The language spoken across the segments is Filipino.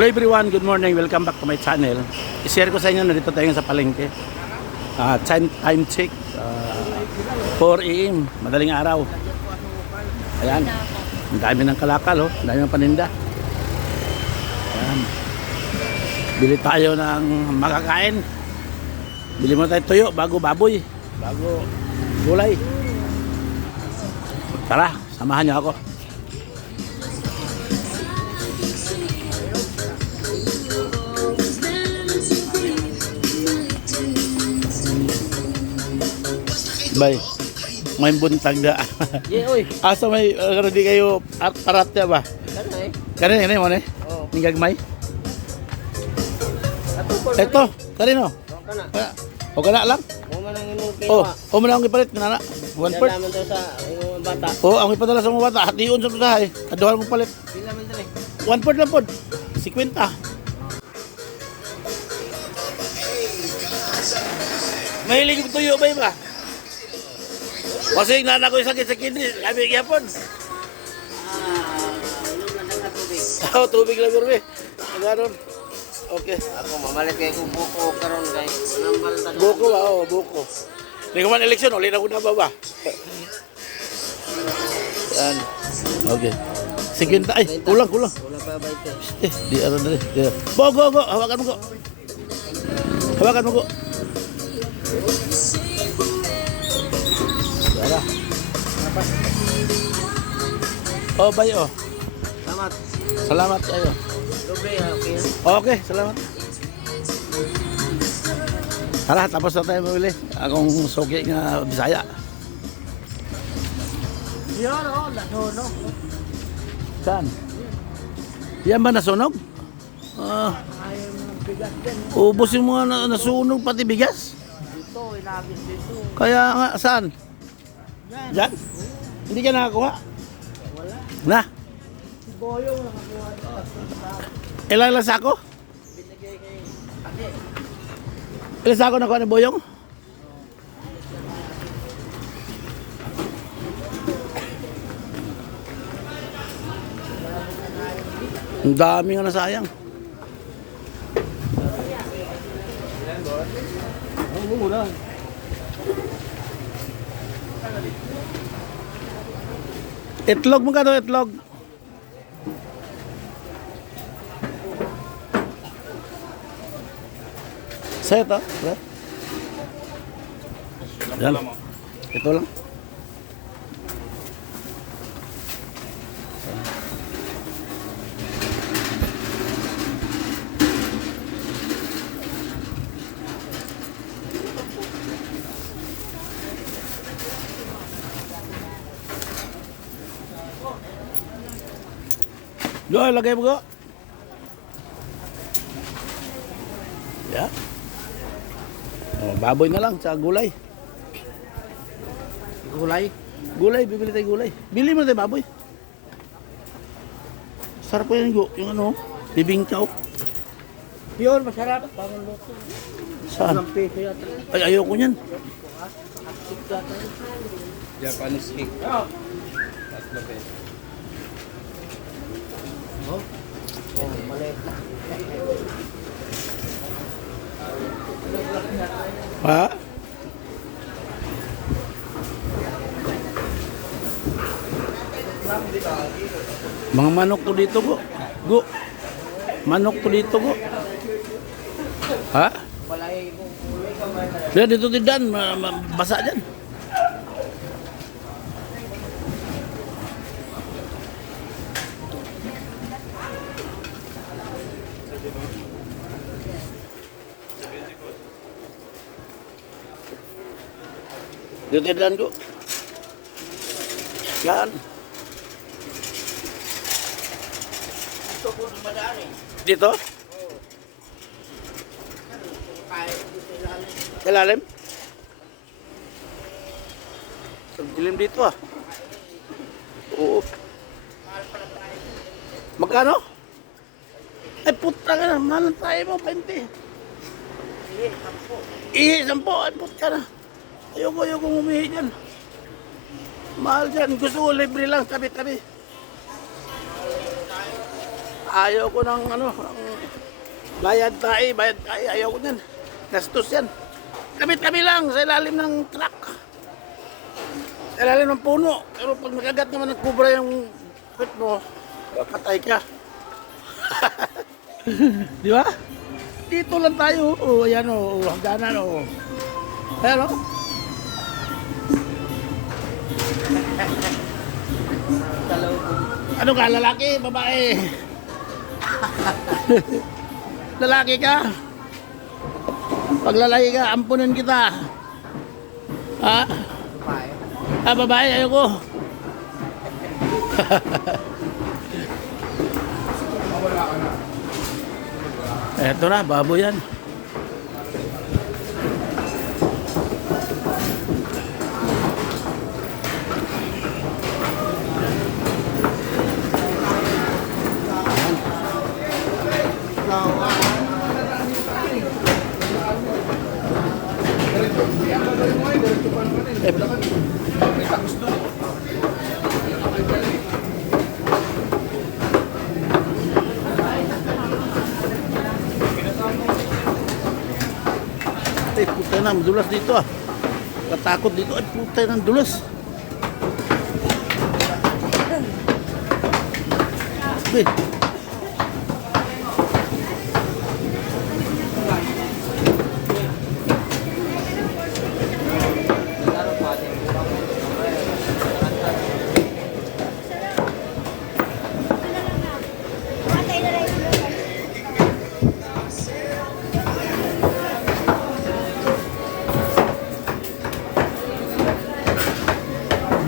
Hello everyone, good morning. Welcome back to my channel. I-share ko sa inyo na dito tayo sa palengke. Time check 4 AM, madaling araw. Ayan. Ang dami ng kalakal, oh. Ang dami ng paninda. Ayan. Bili tayo ng makakain. Bili mo tayo tuyo bago baboy, bago gulay. Tara, samahan niyo ako. Bay, may buntag na. Yeah, oy. Asa may di kayo parat ya ba? Kanina mo ne? Oh. Ningagmay. Atupol. Ito, kanino? Kana. O kana lang? Mo man ang imong Oh, kinuha. o man ang ipalit kana. One part. Dalaman daw sa imong bata. Oh, ang ipadala sa mga bata, hatiun sa bahay. Aduhan mo palit. Pila man dali? One part lang pod. 50. Mahilig ko tuyo ba? Kasi nana ko sakit sa kidney, labi gyapon. Inom lang ang tubig. Oh, tubig lang gurbe. Ganon. Okay. Ako mamalit kay kung buko karon kay nambal ta. Buko ba? Oh, buko. Hindi ko man eleksyon, ulit ako na ba? Yan. Okay. Sige, ay, kulang. Wala pa ba ito? Di ano na rin. Go. Hawakan mo ko. Tara. Oh, bayo. Salamat. Salamat kayo. Dobre okay. Okay, salamat. Tara, tapos na tayo mamili. Akong suki nga Bisaya. Yan oh, lano. Saan? Yan ba nasunog? Ubos yung mga nasunog pati bigas. Dito inagis dito. Kaya nga, saan? Diyan? Hindi ka nakakuha? Wala. Na? Si Boyong nakakuha dito. Ilang sako? Binigay kay Ate. Ilang sako nakuha ni Boyong? Ang dami nga nasayang. Ang mura. Itlog mo ka daw, itlog. Sa'yo to, bro. Yan. Ito lang. Doon, lagay mo ko. Yeah. Oh, baboy na lang sa gulay. Gulay. Gulay, bibili tayo gulay. Bili mo tayo baboy. Sarap po yan yung ano, bibingkaw. Yun, masarap. Pangan luto. Saan? Ang peso yata. Ay, ayoko niyan. Japanese cake. Tatlo peso. Oh, maliit na. Ha? Mga manok ko dito ko. Go. Manok ko dito ko. Ha? Walay ko kulay ka man. Diyan dito tindan, basa dyan. Dito tindan ko. Yan. Ito po dumadaan eh. Dito? Kaya dito ilalim. Kailalim? Ang dilim dito ah. Oo. Magkano? Ay puta ka na, mahal tayo mo, 20. Ihi, 10. Ay puta na. Ayoko umihi dyan. Mahal dyan. Gusto ko libre lang, tabi-tabi. Ayaw ko ng ano, ng bayad tayo, ayaw ko niyan. Gastos yan. Kami lang sa ilalim ng truck. Sa ilalim ng puno. Pero pag nakagat naman ng kubra yung foot mo, patay ka. Di ba? Dito lang tayo. O, ayan o, hagdanan o. Ayan o. Ano ka, lalaki, babae? Lalaki ka? Pag lalaki ka, ampunin kita. Ha? Ah, babae, ayoko. Eto na, baboy yan. Puta na, madulas dito ah. Katakot dito. Ay, puta na, dulas. Wait.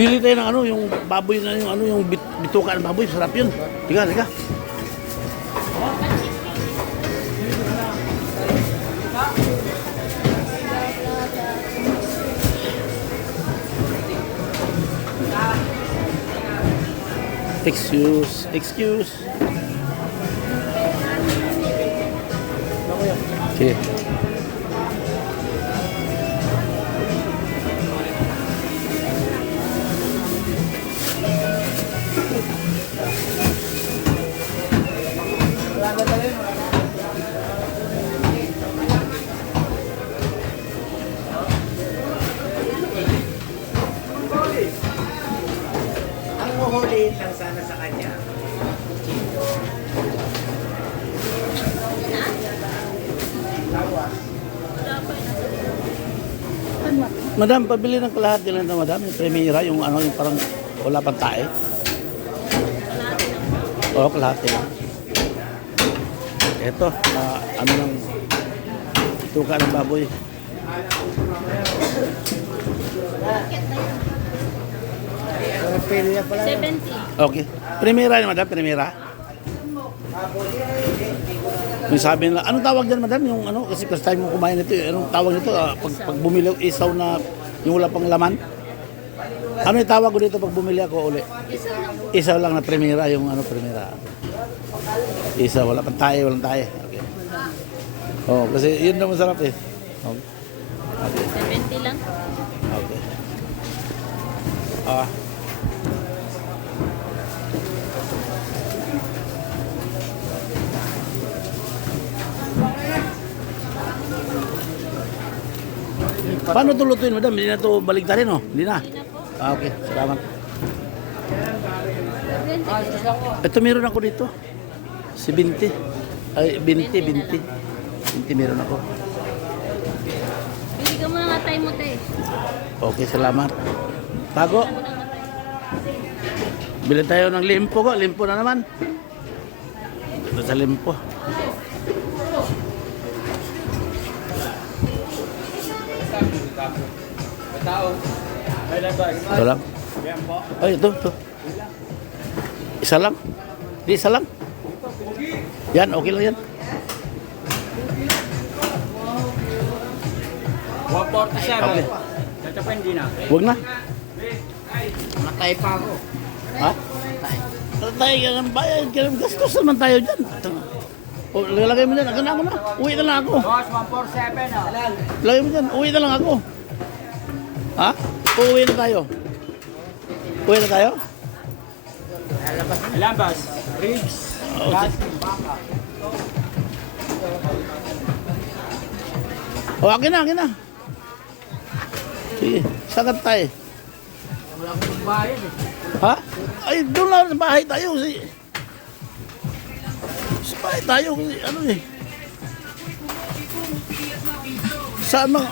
Bili tayo ng ano, yung baboy na yung ano, yung bituka ng baboy, sarap yun. Tiga. Excuse. Okay. Ang huhulihin lang sana sa kanya. Madam, pabili ng kalahati lang na madam, yung Primera, yung ano, yung parang wala pang tae. Oo, kalahati lang. Ito, ano ng tuka ng baboy. Pili pala. 70. Okay. Primera ni madam, Primera. May sabi nila, anong tawag dyan madam? Yung ano, kasi first time mo kumain nito, anong tawag nito? Pag bumili ako, isaw na yung wala pang laman. Ano yung tawag ko dito pag bumili ako uli? Isaw lang na Primera, yung ano Primera. Isaw, wala pang tayo, walang tayo. Okay. Oh, kasi yun na masarap eh. Okay. Okay. 70 lang. Okay. Ah. Paano ito lutuin, madam? Hindi na ito baligtarin, no? Hindi na. Ah, okay. Salamat. Ito meron ako dito. Si Binti. Ay, Binti. Binti meron ako. Bili ka muna nga tayo mo, te. Okay, salamat. Tago. Bili tayo ng limpo ko. Limpo na naman. Ito sa limpo. Ito lang. Ay, ito. Isa lang. Di, isa lang. Yan, okay lang yan. 147. Okay. Tatapin din na. Huwag na. Matay pa ako. Ha? Tayo ka ng bayan. Gastos naman tayo dyan. O, lalagay mo dyan. Ako na. Uwi na lang ako. Boss, 147 oh. Lagay mo dyan. Uwi na lang ako. Ha? Uwi na tayo. Uwi na tayo? Ilan, boss? Riggs. Oh, oh, akin na. Sige, sagat tayo. Wala akong bayad eh. Ha? Ay, doon na sa bahay tayo. Sa bahay tayo. Ano eh. Saan mga...